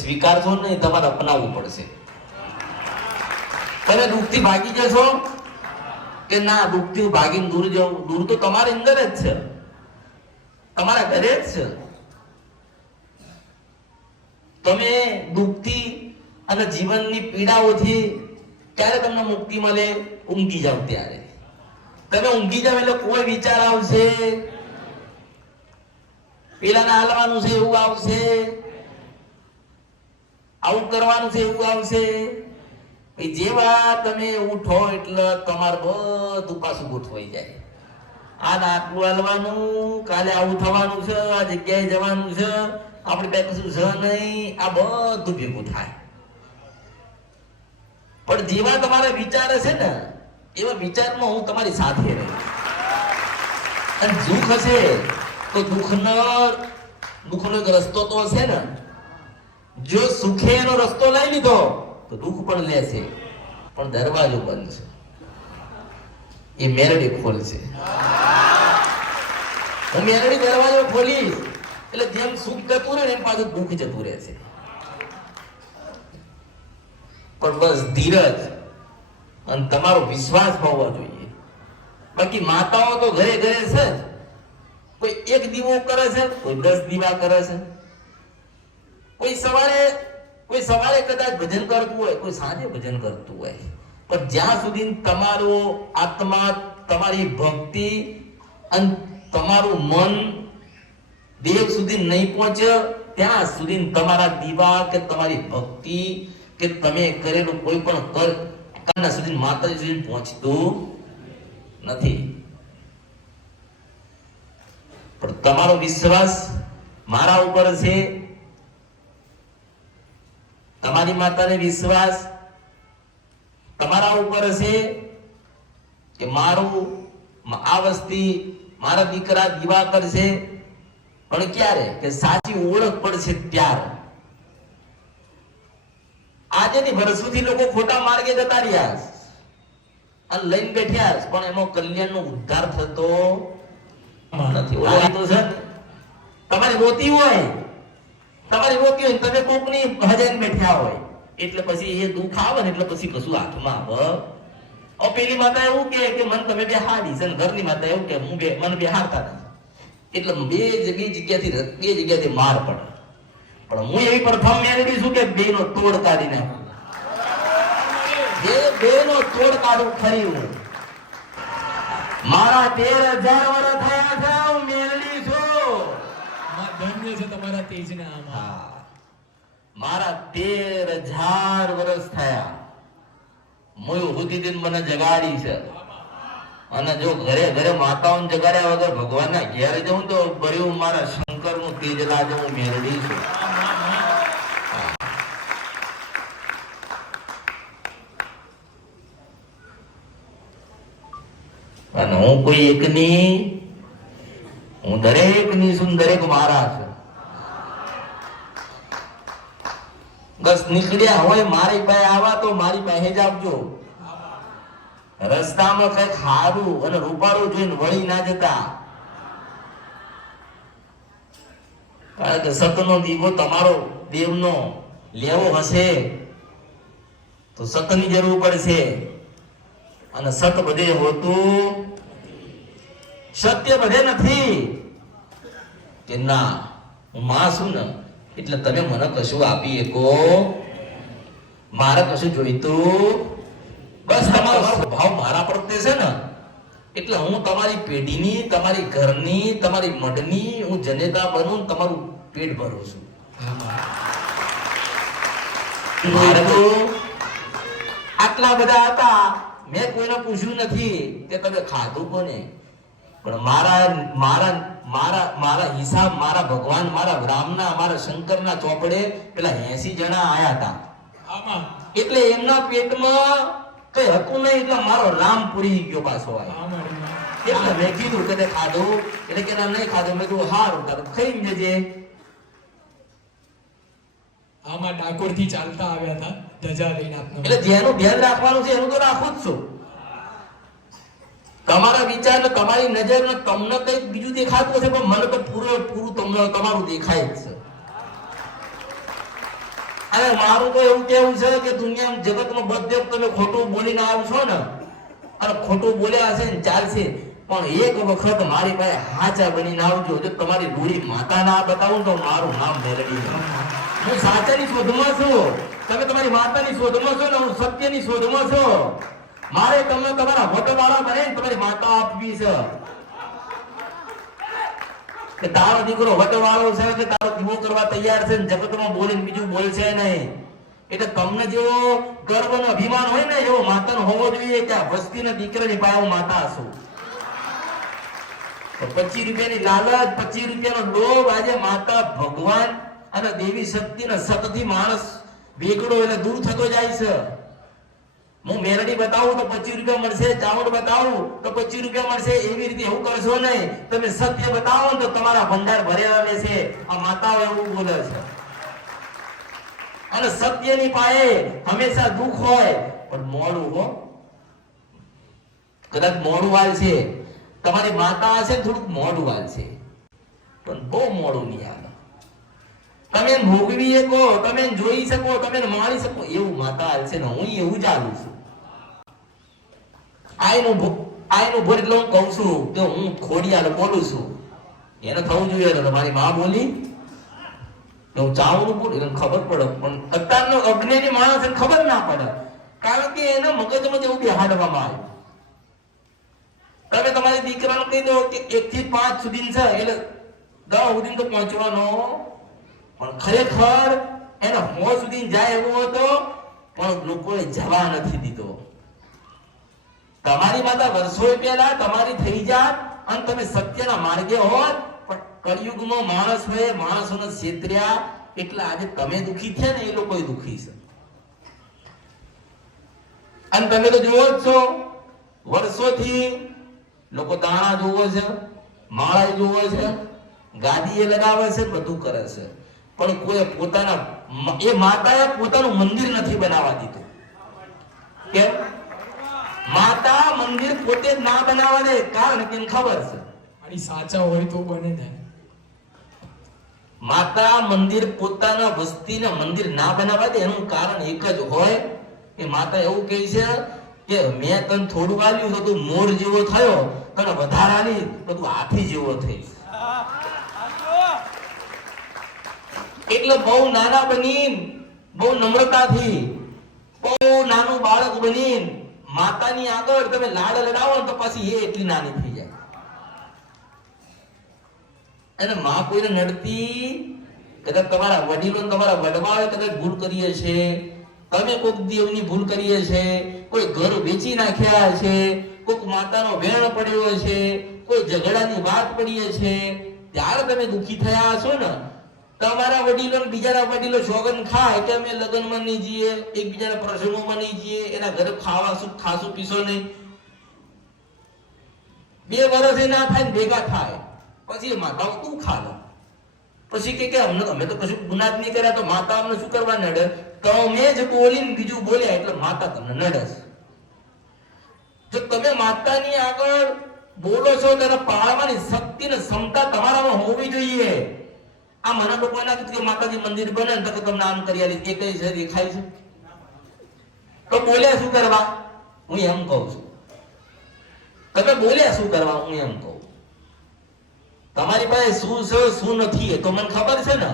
સ્વીકારશો નહીં તમારે અપનાવવું પડશે. તમે દુઃખથી ભાગી જશો કે ના, દુઃખથી ભાગીને દૂર જવું દૂર તો તમારી અંદર જ છે. તમારા ઘરે જ છે. તમે દુઃખથી અને જીવનની પીડાઓથી ક્યારે તમને મુક્તિ મળે? ઊંઘી જાવ ત્યારે. તમે ઊંઘી જાવ એટલે કોઈ વિચાર આવશે? પેલાને હાલવાનું છે, એવું આવશે? આવું કરવાનું છે, એવું આવશે. જેવા તમે ઉઠો એટલે તમારું બધું પાછું ગોઠવાઈ જાય. આ ને આટલું હાલવાનું, કાલે આવું થવાનું છે, આ જગ્યાએ જવાનું છે, આપણે બે કશું છે નહીં, આ બધું ભેગું થાય. પણ જેવા તમારા વિચાર હશે ને, એવા વિચારમાં હું તમારી સાથે રહી અને દુઃખ હશે તો દુઃખનો દુઃખનો એક રસ્તો તો હશે ને જો સુખે એનો રસ્તો લઈ લીધો, તો દુઃખ પણ લેશે પણ દરવાજો બંધ છે. એ મેરડી ખોલશે હું મેરડી દરવાજો ખોલીશ, એટલે જેમ સુખ જતું રહે એમ પાછું દુઃખ જતું રહેશે પણ બસ ધીરજ અને તમારો વિશ્વાસ હોવો જોઈએ. બાકી માતાઓ તો ઘરે ઘરે છે. કોઈ એક દીવો કરે છે, કોઈ દસ દીવા કરે છે. કોઈ સવારે કોઈ સવારે કદાચ ભજન કરતું હોય, કોઈ સાંજે ભજન કરતું હોય. પણ જ્યાં સુધી તમારો આત્મા, તમારી ભક્તિ અને તમારું મન દેવ સુધી નહીં પહોંચે, ત્યાં સુધી તમારા દીવા કે તમારી ભક્તિ કે તમે કરેલું કોઈ પણ કર કાના સુધી માતાજી સુધી પહોંચતું નથી. પણ તમારો વિશ્વાસ મારા ઉપર છે તમારી માતાને વિશ્વાસ તમારા ઉપર હશે કે મારું આ વસ્તી મારા દીકરા દીવા કરશે? પણ ક્યારે? કે સાચી ઓળખ પડશે ત્યારે. આજે ની વર્ષોથી લોકો ખોટા માર્ગે જતા રહ્યા અને લઈને બેઠ્યા પણ પણ એનો કલ્યાણનો ઉદ્ધાર થતો નથી. તમારી રોતી હોય. તમારી હોય ને, તમે કોકની હજાર બેઠ્યા હોય, એટલે પછી એ દુઃખ આવે ને, એટલે પછી કશું હાથમાં આવે. પેલી માતા એવું કે કે, મન તમે બેહાડી. છે ઘરની માતા એવું કે હું બે, મન બે હારતા નથી. એટલે બે બે જગ્યાથી બે જગ્યાથી માર પડે. પણ હું એવી પ્રથમ મેળવી છું કે બે નો તોડ કાઢી નાખું બે બે નો તોડ કાઢું ખરી હું. મારા તેર હજાર વર્ષ થયા છું માં છે તમારા તેજના આમાં? મારા તેર હજાર વર્ષ થયા મોય મને જગાડી છે. અને જો ઘરે ઘરે માતાઓને જગાડ્યા વગર ભગવાનના ઘેર જઉં તો બર્યું મારા શંકરનું તેજ લાગે હું મેળવી છું. અને હું કોઈ એકની, હું દરેકની છું દરેક મારા છે. બસ નીકળ્યા હોય, મારી પાસે આવા તો મારી પાસે જ આવજો. રસ્તામાં કંઈક હારું અને રૂપાળું જોઈને વળી ના જતા. કારણ કે સતનો દીવો તમારો, દેવનો, લેવો હશે તો સતની જરૂર પડશે. અને સત બધે હોતું સત્ય બધે નથી. કે ના, હું માં છું ને એટલે તમે મને કશું આપી શકો? મારે કશું જોઈતું બસ તમારો ભાવ મારા પ્રત્યે છે ને. એટલે હું તમારી પેઢીની તમારી ઘરની તમારી મઢની હું જનેતા બનું તમારું પેટ ભરું છું. મારે તો આટલા બધા હતા. મેં કોઈને પૂછ્યું નથી કે તમે ખાધું કોને? પણ મારા મારા મારા મારા હિસાબ મારા ભગવાન મારા રામના મારા શંકરના ચોપડે પેલા એસી જણા આયા હતા એટલે એમના પેટમાં કઈ હતું નહીં એટલે મારો રામ પૂરી ગયો પાછો આવ્યો એટલે મેં કીધું કે ખાધું એટલે કે ના, નહીં ખાધું. મેં કીધું હારું તારું ખાઈ જજે. આમાં ડાકોરથી ચાલતા આવ્યા હતા ધજા લઈને આપના એટલે જેનું ધ્યાન રાખવાનું છે એનું તો રાખું જ છું. તમારા વિચાર તમારી નજર તમને કંઈક બીજું દેખાતું હશે, પણ મને તો પૂરો પૂરું તમને તમારું દેખાય જ છે. અને મારું તો એવું કેવું છે કે દુનિયા જગતમાં બધે તમે ખોટું બોલીને આવશો ને, અને ખોટું બોલ્યા હશે ને ચાલશે, પણ એક વખત મારી પાસે હાચા બનીને આવજો જો તમારી રૂડી માતા ના બતાવું તો મારું નામ મેળવી હું સાચાની શોધમાં છું. તમે તમારી માતાની શોધમાં છો ને, હું સત્યની શોધમાં છું. મારે તમને તમારા વટવાળા બને તમારી માતા આપવી છે. કે તારો દીકરો વટવાળો છે કે તારો દીવો કરવા તૈયાર છે ને જગતમાં બોલીને બીજું બોલશે નહીં. એટલે તમને જેવો ગર્વ અને અભિમાન હોય ને એવો માતાનો હોવો જોઈએ કે આ વસ્તીના દીકરાની પાસે હું માતા છું. પચીસ રૂપિયાની લાલચ, પચીસ રૂપિયાનો લોભ આજે માતા ભગવાન અને દેવી શક્તિના સતથી માણસ વેગડો એટલે દૂર થતો જાય છે. હું મેરડી બતાવું તો પચીસ રૂપિયા મળશે ચાવડ બતાવું તો પચીસ રૂપિયા મળશે, એવી રીતે એવું કરશો નહીં. તમે સત્ય બતાવો તો તમારા ભંડાર ભરેલા રહેશે. આ માતાઓ એવું બોલે છે. અને સત્યની પાયે હંમેશા દુઃખ હોય, પણ મોડું હો. કદાચ મોડું વાલશે તમારી માતા હશે થોડુંક મોડું વાલશે પણ બહુ મોડું નહીં આવે તમે ભોગવી શકો તમે જોઈ શકો, તમે મારી શકો, એવું માતા હાલશે ને હું એવું ચાલુ છું. આયનું આયનું ભોર હું કહું છું કે હું ખોડિયાલ બોલું છું. એને થવું જોઈએ તો તમારી માં બોલી. હું ચાવનું બોલું, એને ખબર પડે. પણ અત્યારનો અજ્ઞાની માણસ ખબર ના પડે. કારણ કે એના મગજમાં એવું બિહાડવામાં આવ્યું તમે તમારી દીકરાને કહી દો કે એક થી પાંચ સુધી છે, એટલે દસ સુધી તો પહોંચવાનો. પણ ખરેખર એને હો સુધી જાય એવો હતો, પણ લોકોએ જવા નથી દીધો. તમારી માતા વર્ષો પહેલા તમારી થઈ જાત અને તમે સત્યના માર્ગે હોત, પણ કળિયુગમાં માણસ હોય, માણસોને છેતર્યા એટલે આજે તમે દુખી થયા ને એ લોકો દુખી છે. અને તમે તો જુઓ જ છો, વર્ષોથી લોકો દાણા જોવો છે માળા જોવો છે ગાદી એ લગાવે છે, બધું કરે છે. પણ કોઈ પોતાના એ માતાએ પોતાનું મંદિર નથી બનાવવા દીધું. કેમ? માતા મંદિર પોતે જ ના બનાવવા દે કારણ કે ખબર છે. અને સાચા હોય તો બને ને. માતા મંદિર પોતાના વસ્તીના મંદિર ના બનાવવા દે એનું કારણ એક જ હોય કે માતા એવું કહે છે કે મેં તને થોડું વાલ્યું તો તું મોર જેવો થયો તને વધારાની તો તું હાથી જેવો થઈ એટલે બહુ નાના બની બહુ નમ્રતાથી બહુ નાનું બાળક બની માતાની આગળ તમે લાડ લડાવો તો પછી એ એટલી નાની થઈ જાય. અને માં કોઈને નડતી, કદાચ તમારા વડીલો તમારા વડવાળે કદાચ ભૂલ કરીએ છે, તમે કોઈક દેવની ભૂલ કરીએ છે, કોઈ ઘર વેચી નાખ્યા છે, કોઈક માતાનો વેણ પડ્યો છે, કોઈ ઝઘડાની વાત પડીએ છે, ત્યારે તમે દુખી થયા છો ને? તમારા વડીલો બીજાના વડીલો સોગન ખાય તો અમે લગ્નમાં નહીં જઈએ, એકબીજાના પ્રસંગોમાં નહીં જઈએ, એના ઘરે ખાવા શું ખાશું પીશો નહીં. બે વર્ષ ના થાય ભેગા થાય, પછી માતાઓ તું ખાલો પછી કે અમને, અમે તો કશું ગુનાહ જ નહીં કર્યા તો માતા અમને શું કરવા નડે? તમે જ બોલીને બીજું બોલ્યા એટલે માતા તમને નડે જો તમે માતાની આગળ બોલો છો ત્યારે પાળવાની શક્તિ ને ક્ષમતા તમારામાં હોવી જોઈએ. આ મને લોકો ના કીધું માતાજી મંદિર બને ને તો તમને આમ કરી આલી એ કઈ છે દેખાય છે. તો બોલ્યા શું કરવા? હું એમ કહું છું. તમે બોલ્યા શું કરવા? હું એમ કહું. તમારી પાસે શું છે, શું નથી એ તો મને ખબર છે ને.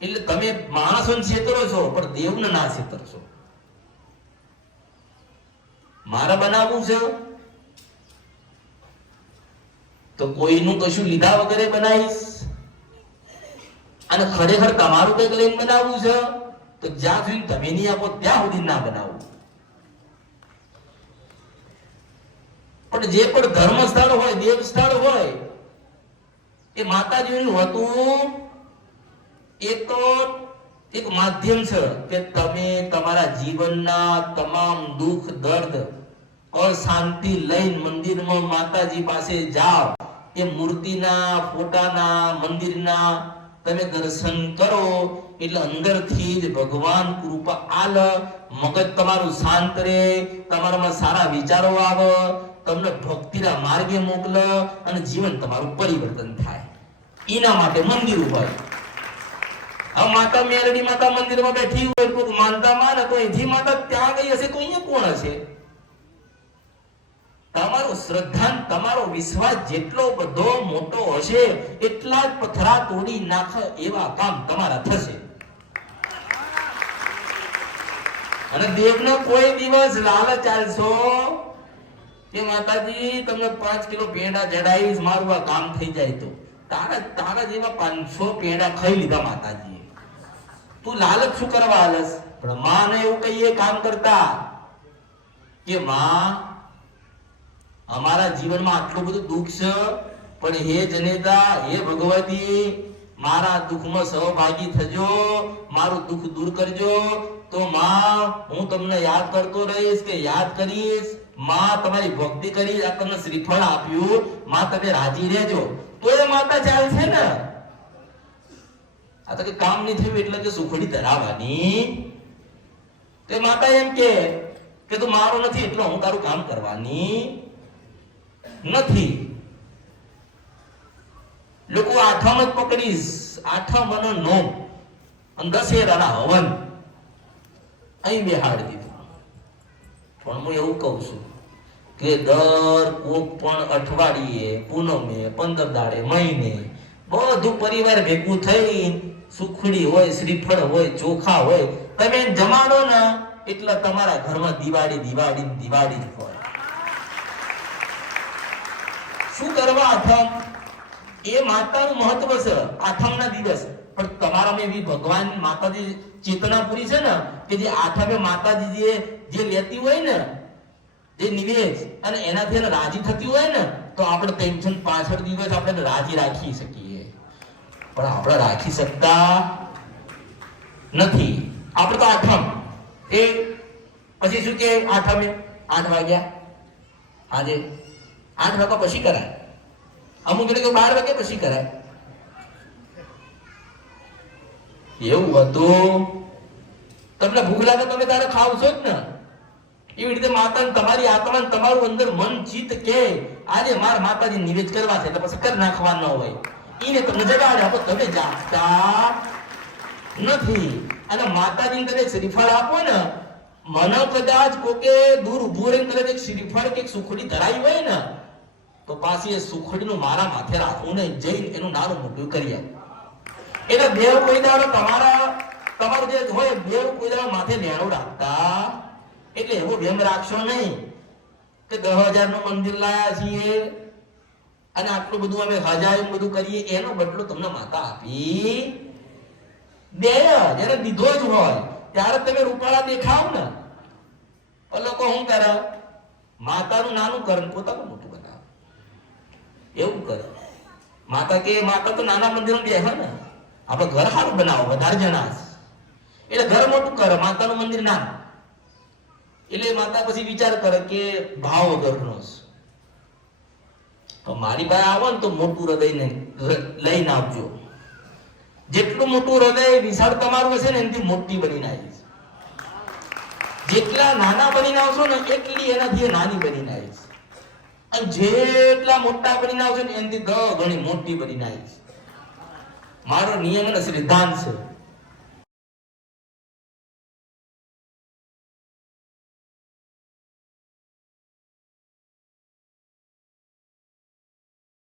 એટલે તમે માણસોને છેતરો છો, પણ દેવને ના છેતરશો મારે બનાવવું છે? તો કોઈનું કશું લીધા વગેરે બનાવીશ? અને ખરેખર તમારું કંઈક લઈને બનાવવું છે. તો જ્યાં સુધી તમે નહીં આપો, ત્યાં સુધી ના બનાવવું પણ જે પણ ધર્મ સ્થળ હોય દેવ સ્થળ હોય, એ માતાજીનું હતું, એ તો એક માધ્યમ છે કે તમે તમારા જીવનના તમામ દુઃખ, દર્દ અશાંતિ લઈને મંદિરમાં માતાજી પાસે જાઓ. એ મૂર્તિના, ફોટાના, મંદિરના તમે દર્શન કરો એટલે અંદરથી જ ભગવાન કૃપા આલ, મગજ તમારું શાંત રહે, તમારામાં સારા વિચારો આવે, તમને ભક્તિના માર્ગે મોકલે અને જીવન તમારું પરિવર્તન થાય. એના માટે મંદિર હોય. હવે માતા મેલડી માતા મંદિરમાં બેઠી હોય માનતા માને, તો અહીંથી માતા ત્યાં ગઈ હશે, તો અહીંયા કોણ હશે? તમારો શ્રદ્ધાન, તમારો વિશ્વાસ જેટલો બધો મોટો હશે, એટલા પથરા તોડી નાખે એવા કામ તમારા થશે. અને દેવનો કોઈ દિવસ લાલચ આલશો કે માતાજી, તમને પાંચ કિલો પેંડા જડાઈશ મારું આ કામ થઈ જાય તો. તારા તારા જેવા પાંચસો પેંડા ખાઈ લીધા માતાજી તું લાલચ શું કરવા આલસ? પણ માને એવું કહીએ કામ કરતા કે માં અમારા જીવનમાં આટલું બધું દુઃખ છે, પણ હે જનેતા, હે ભગવતી, મારા દુઃખમાં સહભાગી થજો, મારું દુઃખ દૂર કરજો. તો માં, હું તમને યાદ કરતો રહીશ કે યાદ કરીશ, માં તમારી ભક્તિ કરીશ આ તમને શ્રીફળ આપ્યું. માં તમે રાજી રહેજો. તો એ માતા ચાલશે ને? આ તો કે કામ નહીં થયું, એટલે કે સુખડી ધરાવવાની. તે માતા એમ કે તું મારો નથી, એટલો હું તારું કામ કરવાની. નથી. લોકો આઠમ જ પકડીશ આઠમ અને દશેરાના હવન. અહીં બેહાડી દીધું. પણ હું એવું કહું છું કે દર કોક પણ અઠવાડિયે, પૂનમે પંદર દાડે મહિને બધું પરિવાર ભેગું થઈ, સુખડી હોય, શ્રીફળ હોય, ચોખા હોય, તમે જમાડો ને, એટલે તમારા ઘરમાં દિવાળી દિવાળી દિવાળી હોય. શું કરવા અથમ એ માતાનું મહત્વ છે આઠમના દિવસ. પણ તમારામાં એવી ભગવાન માતાજી ચેતના પૂરી છે ને, કે જે આઠમે માતાજી જે જે લેતી હોય ને, જે નિવેશ અને એનાથી એને રાજી થતી હોય ને, તો આપણે ટેન્શન પાછળ દિવસ આપણે રાજી રાખી શકીએ. પણ આપણે રાખી શકતા નથી. આપણે તો આઠમ એ પછી શું કે આઠમે આઠ વાગ્યા. આજે આઠ વાગ્યા પછી કરાય. અમુક કે બાર વાગ્યા પછી કરાય. એવું હતું? તમને ભૂખ લાગે તમે તારે ખાવશો જ ને. એવી રીતે માતા તમારી આત્મા ને તમારું અંદર મન, ચિત્ત કે આજે મારા માતાજી નિવેદ કરવા છે એટલે પછી કરી નાખવાનો હોય. એને તમને જગાડે આપો તમે જાગતા નથી. અને માતાજીને તમે શ્રીફળ આપો ને મને કદાચ કોકે દૂર ઉભું રહીને કદાચ એક શ્રીફળ કે સુખડી ધરાવી હોય ને, તો પાછી એ સુખડીનું મારા માથે રાખવું ને જઈને એનું નાનું મોટું કરી એટલે દેવ કોઈ દાડો તમારા, તમારું જે હોય દેવ કોઈ દાડો માથે નેણું રાખતા, એટલે એવો વેમ રાખશો નહીં કે દસ હજારનું મંદિર લાયા છીએ અને આટલું બધું અમે હજાર બધું કરીએ, એનો બદલો તમને માતા આપી. દે જયારે દીધો જ હોય ત્યારે તમે રૂપાળા દેખાવ ને લોકો શું કરે? માતાનું નાનું કરે ને પોતાનું મોટું બનાવે. એવું કરે. માતા કે, માતા, તો નાના મંદિરમાં બેહે ને. આપણે ઘર સારું બનાવો, વધારે જણા એટલે ઘર મોટું કરે, માતાનું મંદિર નાનું. એટલે માતા પછી વિચાર કરે કે, ભાવ વગરનો તો મારી પાસે આવો ને તો મોટું હૃદય ને લઈને આવજો. જેટલું મોટું હૃદય વિશાળ તમારું હશે ને, એનાથી મોટી બનીને આવીશ જેટલા નાના બનીને આવશો ને, એટલી એનાથી નાની બનીને આવીશ અને જેટલા મોટા બનીને આવશો ને, એનાથી દ ગણી મોટી બનીને છે મારો નિયમ અને સિદ્ધાંત છે